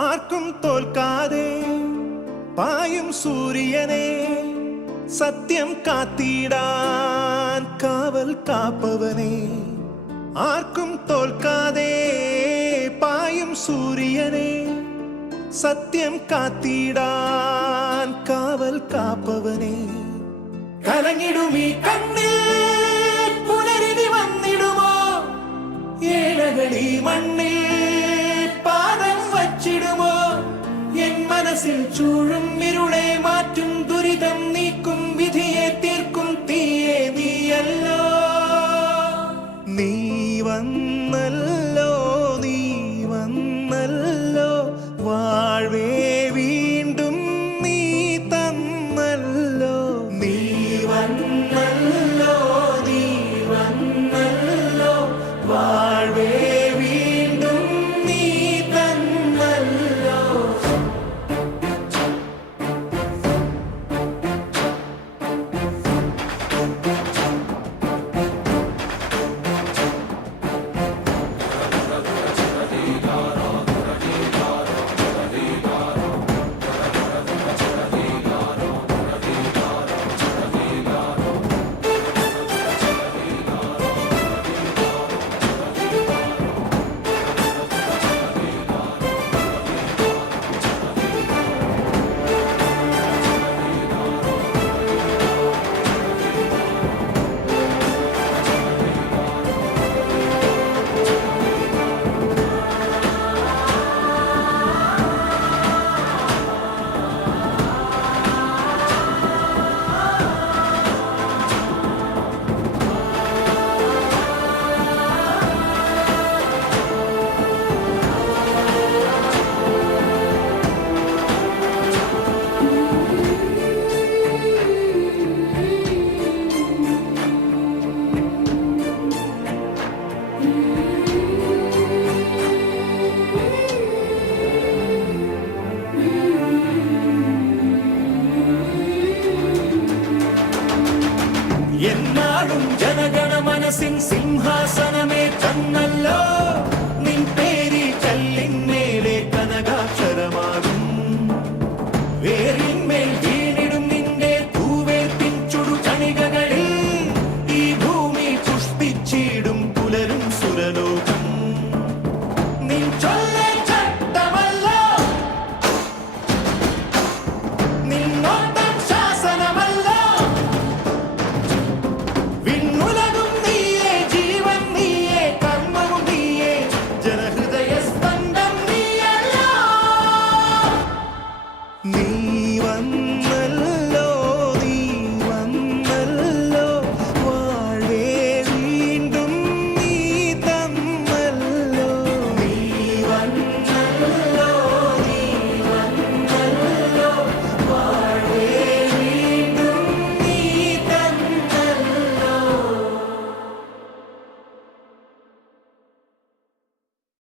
ആർക്കും തോൽക്കാതെ പായും സൂര്യനെ സത്യം കാത്തിടാൻ കാവൽ കാപ്പവനെ. ആർക്കും തോൽക്കാതെ പായും സൂര്യനെ സത്യം കാത്തിടാൻ കാവൽ കാപ്പവനെ. കലങ്ങിടുമീ കണ്ണിൽ പുലരിതി വന്നിടുമോ? ഏഴകളി മണ്ണിൽ പാദം വച്ചിടുമോ? എൻ മനസ്സിൽ ചൂഴും ഇരുളെ മാറ്റും ദുരിതം നീക്കും വിധിയെ തീർക്കും തീയെ നീയല്ലോ. നീ വന്നല്ലോ, നീ വന്നല്ലോ, വാഴ്വേ വീണ്ടും നീ തന്നല്ലോ. നീ വന്നല്ലോ, നീ വന്നല്ലോ, വാഴ്വേ വീണ്ടും നീ തന്നല്ലോ. എന്നാളും ജനഗണ മനസ്സിൻ സിംഹാസനമേ തന്നല്ലോ. നിൻ പേരി കല്ലിന്മേലെ കനകാക്ഷരമാകും. വേരിന്മേൽ വീണിടും നിന്റെ പൂവേർപ്പിൻ ചുടുകണികകളിൽ ഈ ഭൂമി പുഷ്പിച്ചിടും പുലരും സുരലോകം. നിൻ ചൊല്ലേ ചട്ടമല്ലോ, നിൻ നോട്ടം ശാസനമല്ലോ. വിണ്ണുലകും നീയേ, ജീവൻ നീയേ, കർമ്മവും നീയേ, ജനഹൃദയ സ്പന്ദം നീയല്ലോ. നീ വന്ന